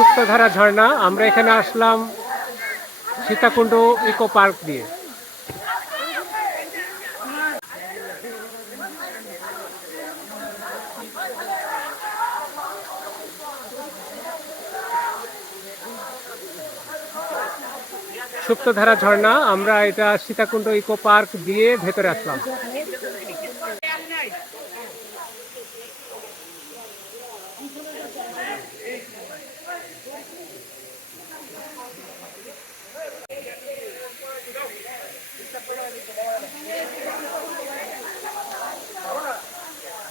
সুক্তধারা ঝর্ণা, আমরা এখানে আসলাম Sitakunda eco park দিয়ে। সুপ্তধারা ঝর্ণা, আমরা এটা সীতাকুণ্ড ইকো পার্ক দিয়ে ভেতরে আসলাম।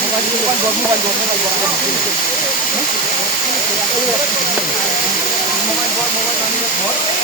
Mobile mobile